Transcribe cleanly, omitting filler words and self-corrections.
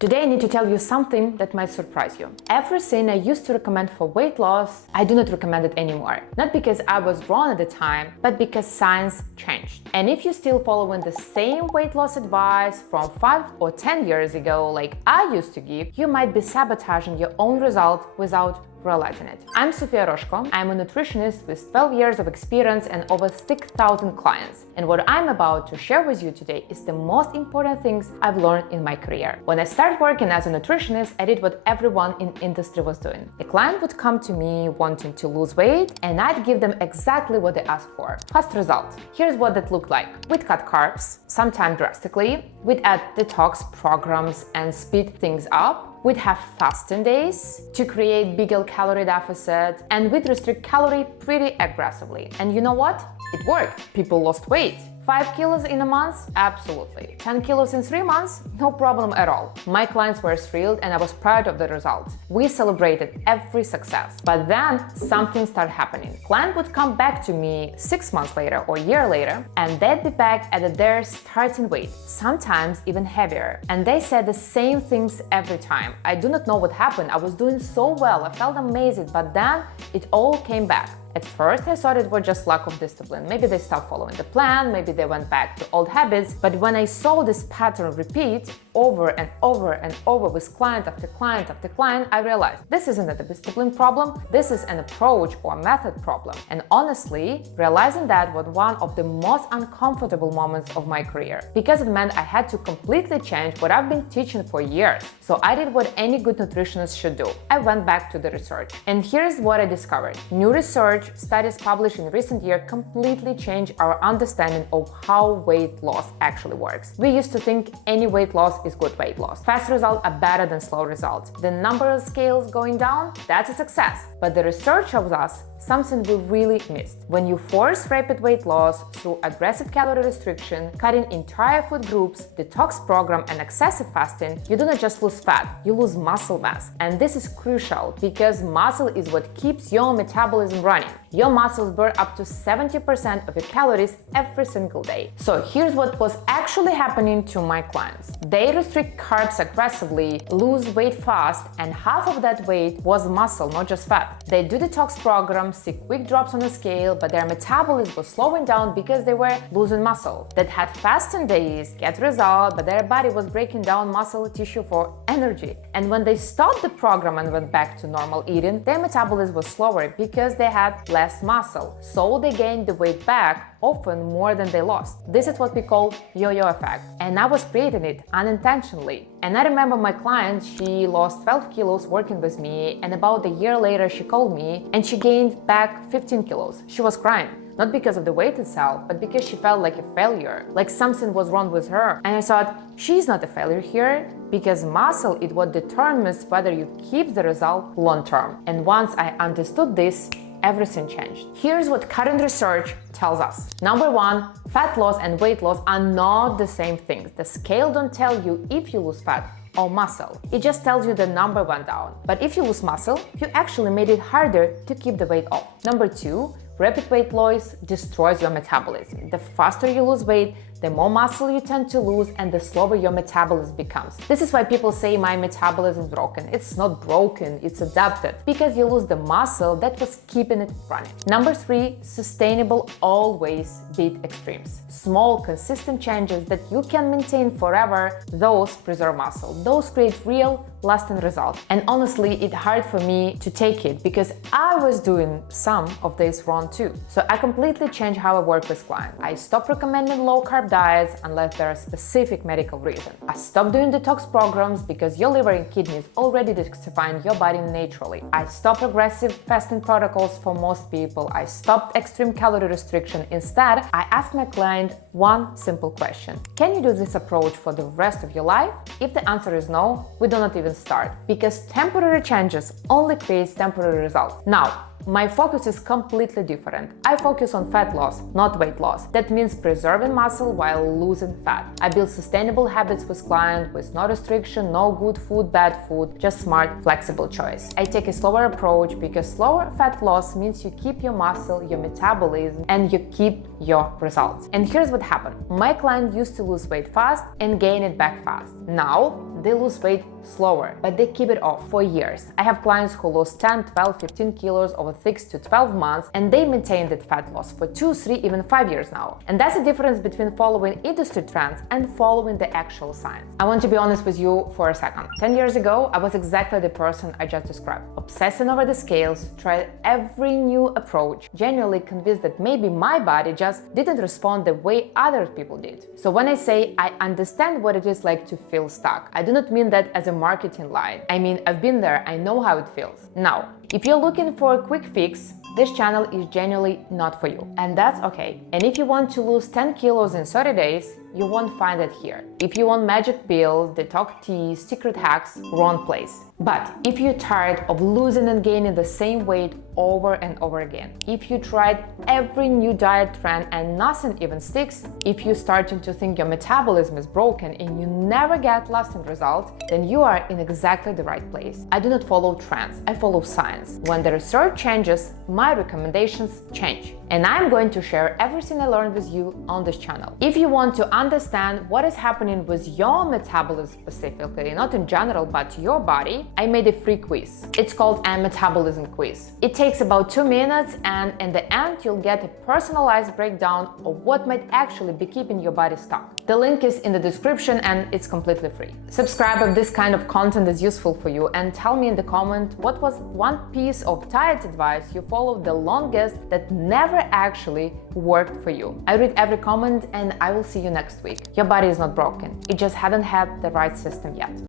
Today I need to tell you something that might surprise you. Everything I used to recommend for weight loss, I do not recommend it anymore. Not because I was wrong at the time, but because science changed. And if you're still following the same weight loss advice from 5 or 10 years ago like I used to give, you might be sabotaging your own result without realizing it. I'm Sofia Roshko. I'm a nutritionist with 12 years of experience and over 6,000 clients. And what I'm about to share with you today is the most important things I've learned in my career. When I started working as a nutritionist, I did what everyone in industry was doing. A client would come to me wanting to lose weight, and I'd give them exactly what they asked for. Fast result. Here's what that looked like. We'd cut carbs, sometimes drastically. We'd add detox programs and speed things up. We'd have fasting days to create bigger calorie deficit, and we'd restrict calorie pretty aggressively. And you know what? It worked. People lost weight. 5 kilos in a month? Absolutely. 10 kilos in 3 months? No problem at all. My clients were thrilled and I was proud of the results. We celebrated every success. But then something started happening. Client would come back to me 6 months later or a year later, and they'd be back at their starting weight, sometimes even heavier. And they said the same things every time. I do not know what happened. I was doing so well. I felt amazing, but then it all came back. At first, I thought it was just lack of discipline. Maybe they stopped following the plan, maybe they went back to old habits. But when I saw this pattern repeat over and over and over with client after client after client, I realized this isn't a discipline problem, this is an approach or method problem. And honestly, realizing that was one of the most uncomfortable moments of my career, because it meant I had to completely change what I've been teaching for years. So I did what any good nutritionist should do. I went back to the research. And here's what I discovered. New research, studies published in recent years completely changed our understanding of how weight loss actually works. We used to think any weight loss is good weight loss. Fast results are better than slow results. The number of scales going down, that's a success. But the research shows us something we really missed. When you force rapid weight loss through aggressive calorie restriction, cutting entire food groups, detox program, and excessive fasting, you do not just lose fat, you lose muscle mass. And this is crucial because muscle is what keeps your metabolism running. Your muscles burn up to 70% of your calories every single day. So here's what was actually happening to my clients. They restrict carbs aggressively, lose weight fast, and half of that weight was muscle, not just fat. They do detox programs, see quick drops on the scale, but their metabolism was slowing down because they were losing muscle. That had fasting days, get result, but their body was breaking down muscle tissue for energy. And when they stopped the program and went back to normal eating, their metabolism was slower because they had less muscle. So they gained the weight back, often more than they lost. This is what we call yo-yo effect. And I was creating it unintentionally. And I remember my client, she lost 12 kilos working with me, and about a year later she called me and she gained back 15 kilos. She was crying. Not because of the weight itself, but because she felt like a failure, like something was wrong with her. And I thought, she's not a failure here, because muscle is what determines whether you keep the result long term. And once I understood this, everything changed. Here's what current research tells us. Number one, fat loss and weight loss are not the same things. The scale don't tell you if you lose fat or muscle. It just tells you the number went down. But if you lose muscle, you actually made it harder to keep the weight off. Number two, rapid weight loss destroys your metabolism. The faster you lose weight, the more muscle you tend to lose and the slower your metabolism becomes. This is why people say my metabolism is broken. It's not broken, it's adapted, because you lose the muscle that was keeping it running. Number three, sustainable always beat extremes. Small, consistent changes that you can maintain forever, those preserve muscle. Those create real, lasting results. And honestly, it's hard for me to take it because I was doing some of this wrong too. So I completely changed how I work with clients. I stopped recommending low-carb diets unless there are specific medical reasons. I stopped doing detox programs because your liver and kidneys already detoxifying your body naturally. I stopped aggressive fasting protocols for most people. I stopped extreme calorie restriction. Instead, I asked my client one simple question. Can you do this approach for the rest of your life? If the answer is no, we do not even start, because temporary changes only creates temporary results. Now, my focus is completely different. I focus on fat loss, not weight loss. That means preserving muscle while losing fat. I build sustainable habits with clients with no restriction, no good food, bad food, just smart, flexible choice. I take a slower approach because slower fat loss means you keep your muscle, your metabolism, and you keep your results. And here's what happened. My client used to lose weight fast and gain it back fast. Now, they lose weight slower, but they keep it off for years. I have clients who lost 10, 12, 15 kilos over 6 to 12 months, and they maintain that fat loss for 2, 3, even 5 years now. And that's the difference between following industry trends and following the actual science. I want to be honest with you for a second. 10 years ago, I was exactly the person I just described. Obsessing over the scales, tried every new approach, genuinely convinced that maybe my body just didn't respond the way other people did. So when I say I understand what it is like to feel stuck, I do not mean that as a marketing line. I mean, I've been there, I know how it feels. Now, if you're looking for a quick fix, this channel is genuinely not for you, and that's okay. And if you want to lose 10 kilos in 30 days, you won't find it here. If you want magic pills, detox teas, secret hacks, wrong place. But if you're tired of losing and gaining the same weight over and over again, if you tried every new diet trend and nothing even sticks, if you're starting to think your metabolism is broken and you never get lasting results, then you are in exactly the right place. I do not follow trends, I follow science. When the research changes, my recommendations change. And I'm going to share everything I learned with you on this channel. If you want to understand what is happening with your metabolism specifically, not in general, but your body, I made a free quiz. It's called a metabolism quiz. It takes about 2 minutes, and in the end, you'll get a personalized breakdown of what might actually be keeping your body stuck. The link is in the description and it's completely free. Subscribe if this kind of content is useful for you, and tell me in the comment what was one piece of diet advice you followed the longest that never actually worked for you. I read every comment and I will see you next week. Your body is not broken. It just hadn't had the right system yet.